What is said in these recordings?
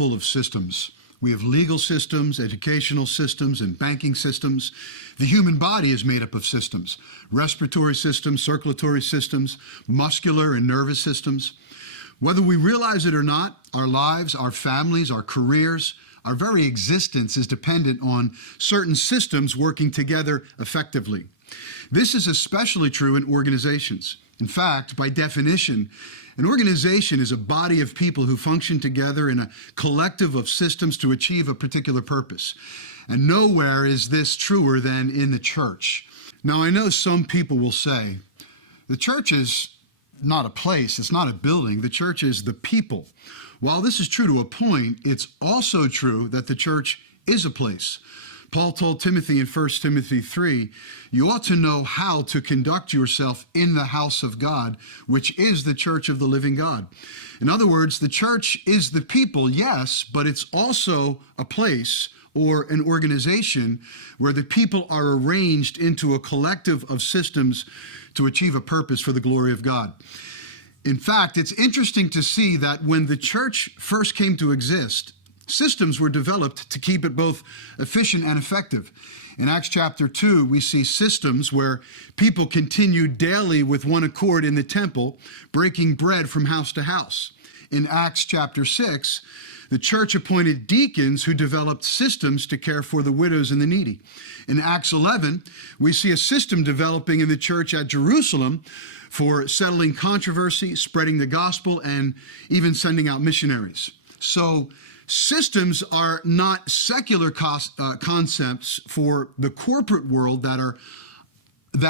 full of systems. We have legal systems, educational systems, and banking systems. The human body is made up of systems: respiratory systems, circulatory systems, muscular and nervous systems. Whether we realize it or not, our lives, our families, our careers, our very existence is dependent on certain systems working together effectively. This is especially true in organizations. In fact, by definition, an organization is a body of people who function together in a collective of systems to achieve a particular purpose. And nowhere is this truer than in the church. Now, I know some people will say, the church is not a place, it's not a building, the church is the people. While this is true to a point, it's also true that the church is a place. Paul told Timothy in 1 Timothy 3, you ought to know how to conduct yourself in the house of God, which is the church of the living God. In other words, the church is the people, yes, but it's also a place or an organization where the people are arranged into a collective of systems to achieve a purpose for the glory of God. In fact, it's interesting to see that when the church first came to exist, systems were developed to keep it both efficient and effective. In Acts chapter 2, we see systems where people continued daily with one accord in the temple, breaking bread from house to house. In Acts chapter 6, the church appointed deacons who developed systems to care for the widows and the needy. In Acts 11, we see a system developing in the church at Jerusalem for settling controversy, spreading the gospel, and even sending out missionaries. So, systems are not secular concepts for the corporate world that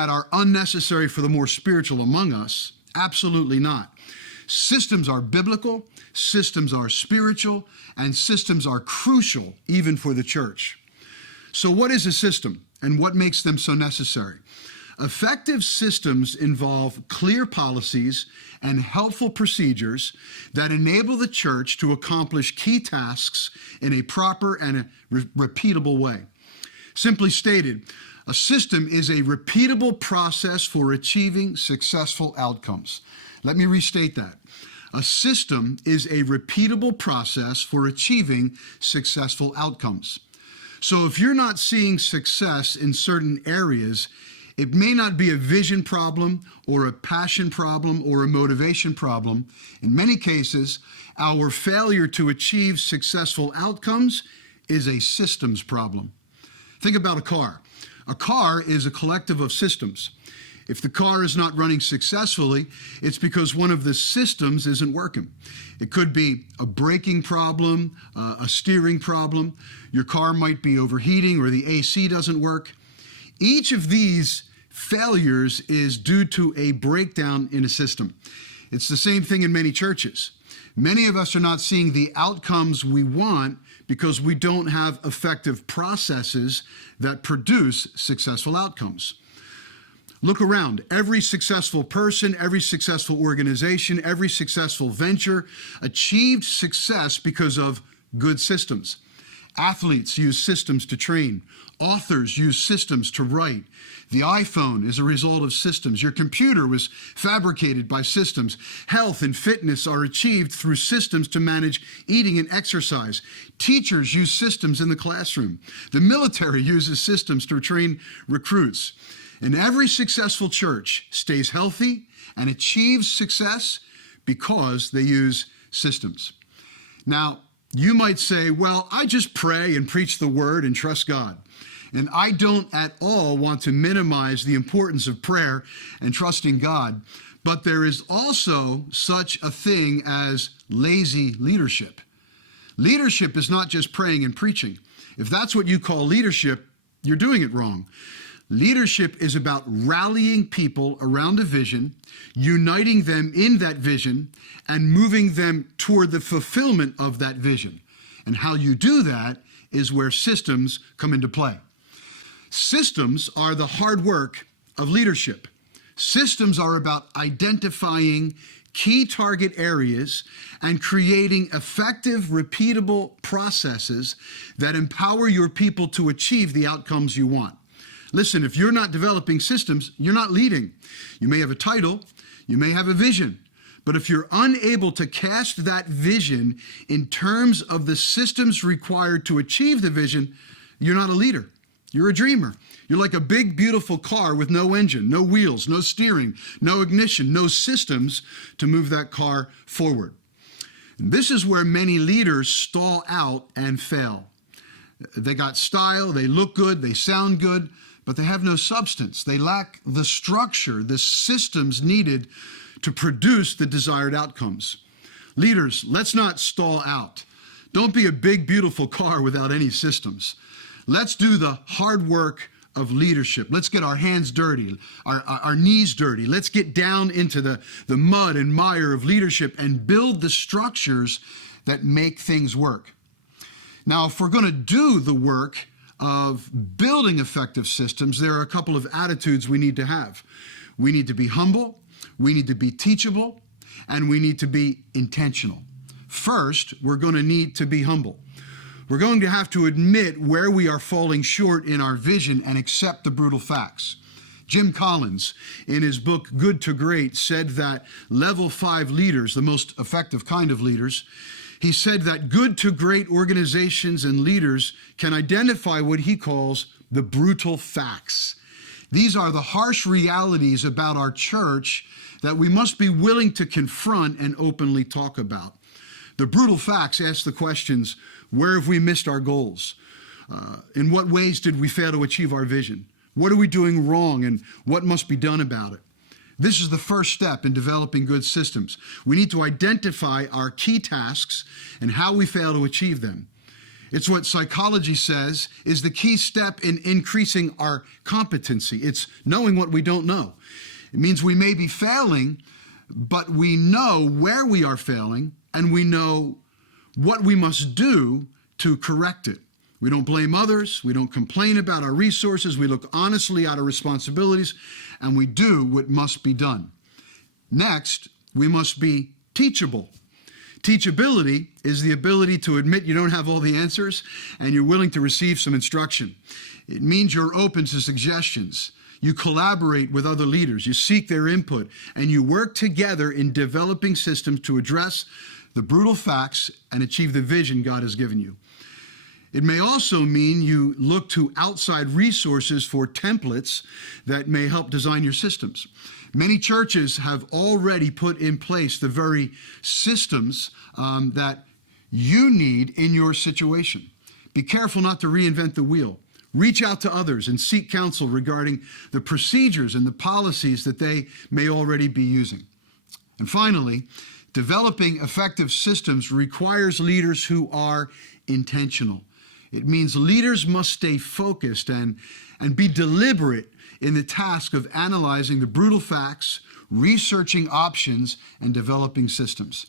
are unnecessary for the more spiritual among us. Absolutely not. Systems are biblical, systems are spiritual, and systems are crucial even for the church. So what is a system and what makes them so necessary? Effective systems involve clear policies and helpful procedures that enable the church to accomplish key tasks in a proper and repeatable way. Simply stated, a system is a repeatable process for achieving successful outcomes. Let me restate that. A system is a repeatable process for achieving successful outcomes. So if you're not seeing success in certain areas, it may not be a vision problem or a passion problem or a motivation problem. In many cases, our failure to achieve successful outcomes is a systems problem. Think about a car. A car is a collective of systems. If the car is not running successfully, it's because one of the systems isn't working. It could be a braking problem, a steering problem. Your car might be overheating or the AC doesn't work. Each of these failures is due to a breakdown in a system. It's the same thing in many churches. Many of us are not seeing the outcomes we want because we don't have effective processes that produce successful outcomes. Look around. Every successful person, every successful organization, every successful venture achieved success because of good systems. Athletes use systems to train. Authors use systems to write. The iPhone is a result of systems. Your computer was fabricated by systems. Health and fitness are achieved through systems to manage eating and exercise. Teachers use systems in the classroom. The military uses systems to train recruits. And every successful church stays healthy and achieves success because they use systems. Now, you might say, well, I just pray and preach the word and trust God. And I don't at all want to minimize the importance of prayer and trusting God, but there is also such a thing as lazy leadership. Leadership is not just praying and preaching. If that's what you call leadership, you're doing it wrong. Leadership is about rallying people around a vision, uniting them in that vision, and moving them toward the fulfillment of that vision. And how you do that is where systems come into play. Systems are the hard work of leadership. Systems are about identifying key target areas and creating effective, repeatable processes that empower your people to achieve the outcomes you want. Listen, if you're not developing systems, you're not leading. You may have a title, you may have a vision, But if you're unable to cast that vision in terms of the systems required to achieve the vision, you're not a leader. You're a dreamer. You're like a big, beautiful car with no engine, no wheels, no steering, no ignition, no systems to move that car forward. And this is where many leaders stall out and fail. They got style, they look good, they sound good, but they have no substance. They lack the structure, the systems needed to produce the desired outcomes. Leaders, let's not stall out. Don't be a big, beautiful car without any systems. Let's do the hard work of leadership. Let's get our hands dirty, our knees dirty. Let's get down into the mud and mire of leadership and build the structures that make things work. Now, if we're going to do the work of building effective systems, there are a couple of attitudes we need to have. We need to be humble, we need to be teachable, and we need to be intentional. First, we're going to need to be humble. We're going to have to admit where we are falling short in our vision and accept the brutal facts. Jim Collins, in his book Good to Great, said that level 5 leaders, the most effective kind of leaders, he said that good to great organizations and leaders can identify what he calls the brutal facts. These are the harsh realities about our church that we must be willing to confront and openly talk about. The brutal facts ask the questions, where have we missed our goals? In what ways did we fail to achieve our vision? What are we doing wrong and what must be done about it? This is the first step in developing good systems. We need to identify our key tasks and how we fail to achieve them. It's what psychology says is the key step in increasing our competency. It's knowing what we don't know. It means we may be failing, but we know where we are failing and we know what we must do to correct it. We don't blame others. We don't complain about our resources. We look honestly at our responsibilities, and we do what must be done. Next, we must be teachable. Teachability is the ability to admit you don't have all the answers and you're willing to receive some instruction. It means you're open to suggestions. You collaborate with other leaders. You seek their input, and you work together in developing systems to address the brutal facts and achieve the vision God has given you. It may also mean you look to outside resources for templates that may help design your systems. Many churches have already put in place the very systems that you need in your situation. Be careful not to reinvent the wheel. Reach out to others and seek counsel regarding the procedures and the policies that they may already be using. And finally, developing effective systems requires leaders who are intentional. It means leaders must stay focused and be deliberate in the task of analyzing the brutal facts, researching options, and developing systems.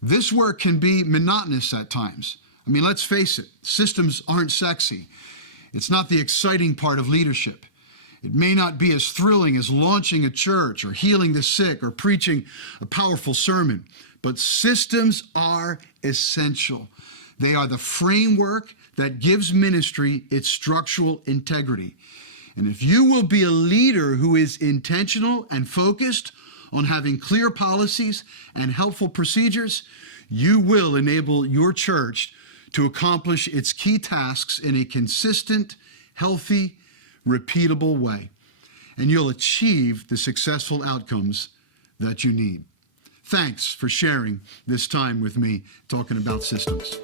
This work can be monotonous at times. I mean, let's face it, systems aren't sexy. It's not the exciting part of leadership. It may not be as thrilling as launching a church or healing the sick or preaching a powerful sermon, but systems are essential. They are the framework that gives ministry its structural integrity. And if you will be a leader who is intentional and focused on having clear policies and helpful procedures, you will enable your church to accomplish its key tasks in a consistent, healthy, repeatable way. And you'll achieve the successful outcomes that you need. Thanks for sharing this time with me talking about systems.